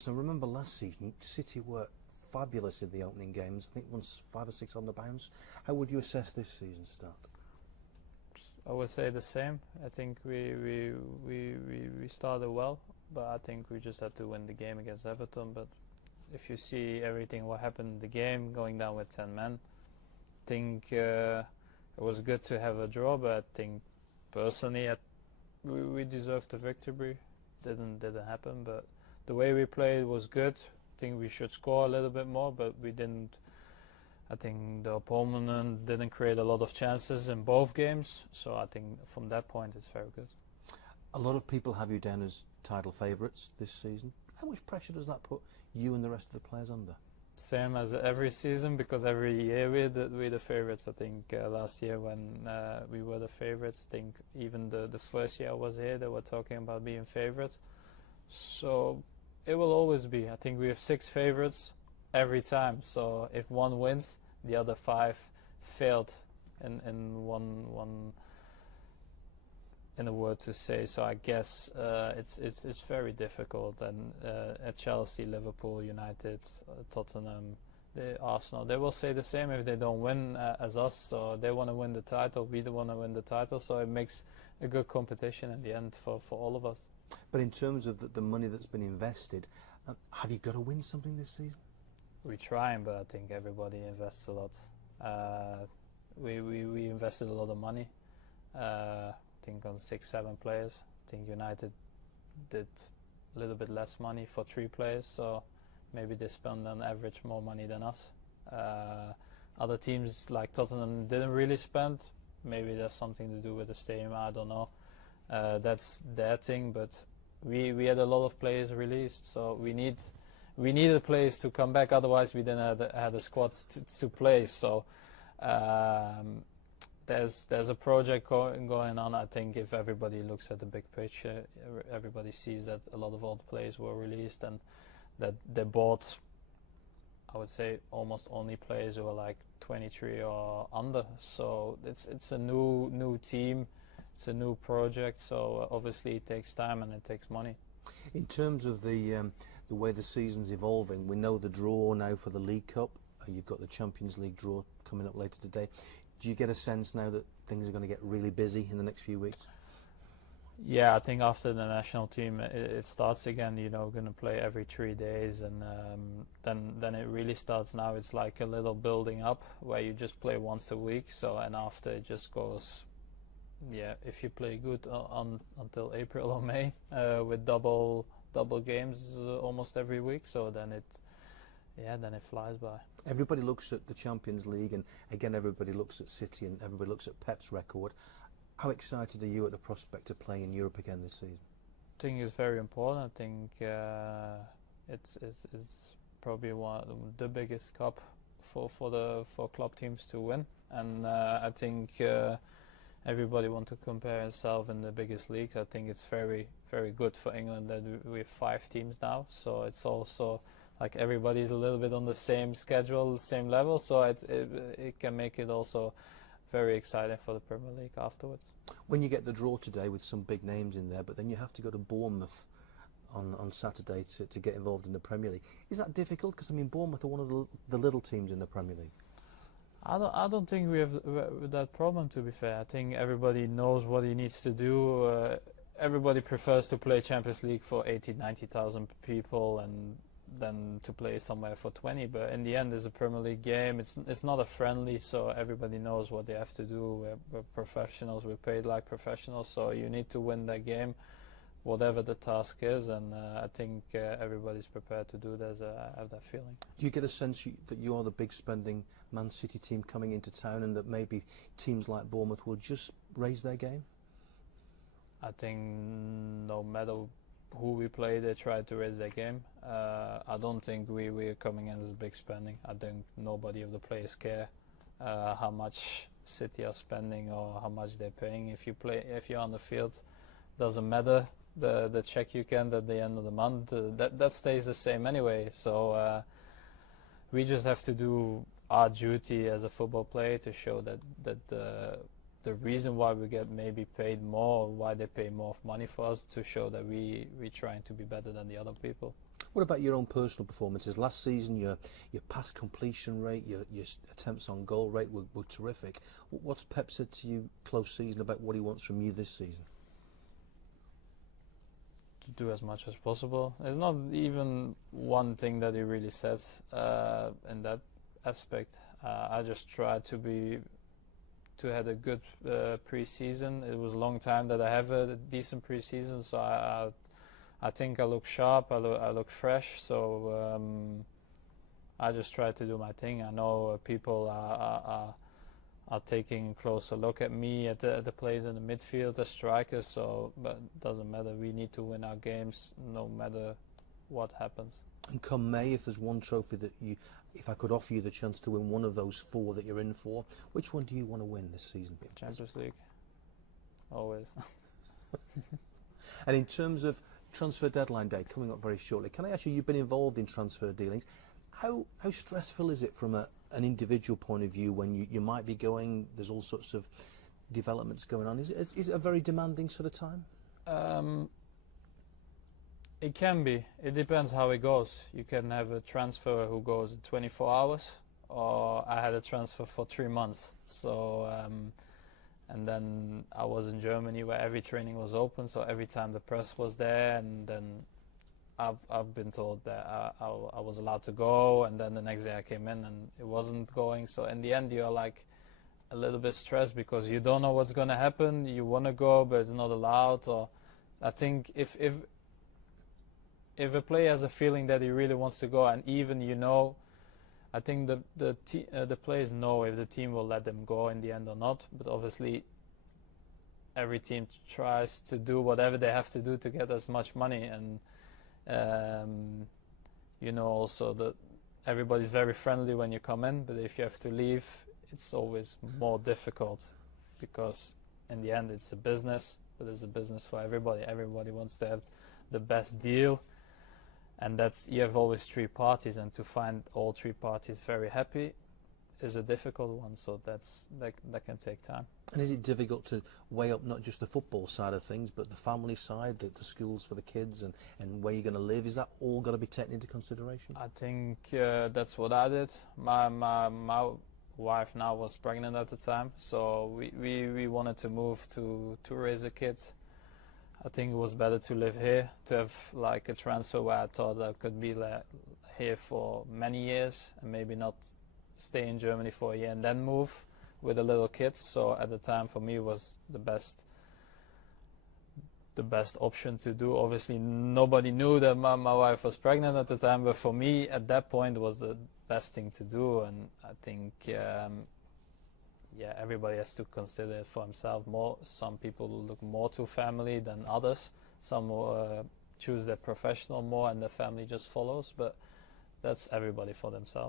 So remember last season, City were fabulous in the opening games. I think once 5 or 6 on the bounce. How would you assess this season's start? I would say the same. I think we started well, but I think we just had to win the game against Everton. But if you see everything what happened in the game, going down with 10 men, I think it was good to have a draw. But I think personally, we deserved the victory. Didn't happen, but the way we played was good. I think we should score a little bit more, but we didn't. I think the opponent didn't create a lot of chances in both games, so I think from that point it's very good. A lot of people have you down as title favourites this season. How much pressure does that put you and the rest of the players under? Same as every season, because every year we're the favourites. I think last year when we were the favourites, I think even the first year I was here, they were talking about being favourites. So it will always be. I think we have 6 favourites every time. So if one wins, the other 5 failed in one in a word to say. So I guess it's very difficult. And at Chelsea, Liverpool, United, Tottenham, Arsenal, they will say the same if they don't win as us. So they want to win the title, we don't want to win the title. So it makes a good competition in the end for all of us. But in terms of the money that's been invested, have you got to win something this season? We're trying, but I think everybody invests a lot. We invested a lot of money. I think on 6-7 players. I think United did a little bit less money for 3 players, so maybe they spend on average more money than us. Other teams like Tottenham didn't really spend. Maybe there's something to do with the stadium, I don't know. That's their thing, but we had a lot of players released, so we needed players to come back, otherwise we didn't have a squad to play. So there's a project going on. I think if everybody looks at the big picture, everybody sees that a lot of old players were released and that they bought, I would say, almost only players who are like 23 or under. So it's a new team. It's a new project, so obviously it takes time and it takes money. In terms of the way the season's evolving, we know the draw now for the League Cup. You've got the Champions League draw coming up later today. Do you get a sense now that things are going to get really busy in the next few weeks? Yeah, I think after the national team it starts again. You know, going to play every 3 days, and then it really starts. Now it's like a little building up where you just play once a week. So and after it just goes. Yeah, if you play good until April or May with double games almost every week, so then it flies by. Everybody looks at the Champions League, and again everybody looks at City, and everybody looks at Pep's record. How excited are you at the prospect of playing in Europe again this season? I think it's very important. I think it's probably the biggest cup for club teams to win, and I think. Everybody wants to compare himself in the biggest league. I think it's very, very good for England that we have 5 teams now. So it's also like everybody's a little bit on the same schedule, the same level. So it can make it also very exciting for the Premier League afterwards. When you get the draw today with some big names in there, but then you have to go to Bournemouth on Saturday to get involved in the Premier League. Is that difficult? Because I mean, Bournemouth are one of the little teams in the Premier League. I don't think we have that problem, to be fair. I think everybody knows what he needs to do. Everybody prefers to play Champions League for 80,000-90,000 people and then to play somewhere for 20. But in the end, it's a Premier League game. It's not a friendly, so everybody knows what they have to do. We're professionals. We're paid like professionals, so you need to win that game, whatever the task is, and I think everybody's prepared to do that. I have that feeling. Do you get a sense that you are the big spending Man City team coming into town, and that maybe teams like Bournemouth will just raise their game? I think no matter who we play, they try to raise their game. I don't think we're coming in as big spending. I think nobody of the players care how much City are spending or how much they're paying. If you're on the field, doesn't matter. The check you get at the end of the month, that stays the same anyway. So we just have to do our duty as a football player to show that the reason why we get maybe paid more, why they pay more money for us, to show that we trying to be better than the other people. What about your own personal performances? Last season, your pass completion rate, your attempts on goal rate were terrific. What's Pep said to you close season about what he wants from you this season? To do as much as possible. There's not even one thing that he really says in that aspect. I just try to have a good pre-season. It was a long time that I have a decent pre-season, so I think I look sharp, I look fresh, so I just try to do my thing. I know people are taking a closer look at me, at the players in the midfield, the strikers, so, but it doesn't matter. We need to win our games no matter what happens. And come May, if there's one trophy that if I could offer you the chance to win one of those 4 that you're in for, which one do you want to win this season? Champions League, always. And in terms of transfer deadline day coming up very shortly, can I ask you, you've been involved in transfer dealings, how stressful is it from an individual point of view when you might be going, there's all sorts of developments going on? Is it a very demanding sort of time? It can be. It depends how it goes. You can have a transfer who goes in 24 hours, or I had a transfer for 3 months. So, and then I was in Germany where every training was open, so every time the press was there, and then I've been told that I was allowed to go, and then the next day I came in and it wasn't going. So in the end, you're like a little bit stressed because you don't know what's going to happen. You want to go, but it's not allowed. Or I think if a player has a feeling that he really wants to go, and even I think the players know if the team will let them go in the end or not. But obviously, every team tries to do whatever they have to do to get as much money, and also that everybody's very friendly when you come in. But if you have to leave, it's always more difficult because in the end it's a business. But it's a business for everybody. Everybody wants to have the best deal. And you have always 3 parties, and to find all 3 parties very happy is a difficult one. So that can take time. And is it difficult to weigh up not just the football side of things, but the family side, the schools for the kids, and where you're going to live? Is that all got to be taken into consideration? I think that's what I did. My wife now was pregnant at the time, so we wanted to move to raise a kid. I think it was better to live here, to have like a transfer where I thought I could be here for many years and maybe not stay in Germany for a year and then move with a little kid. So at the time for me it was the best option to do. Obviously nobody knew that my wife was pregnant at the time, but for me at that point it was the best thing to do. And I think everybody has to consider it for himself more. Some people look more to family than others. Some choose their professional more and the family just follows, but that's everybody for themselves.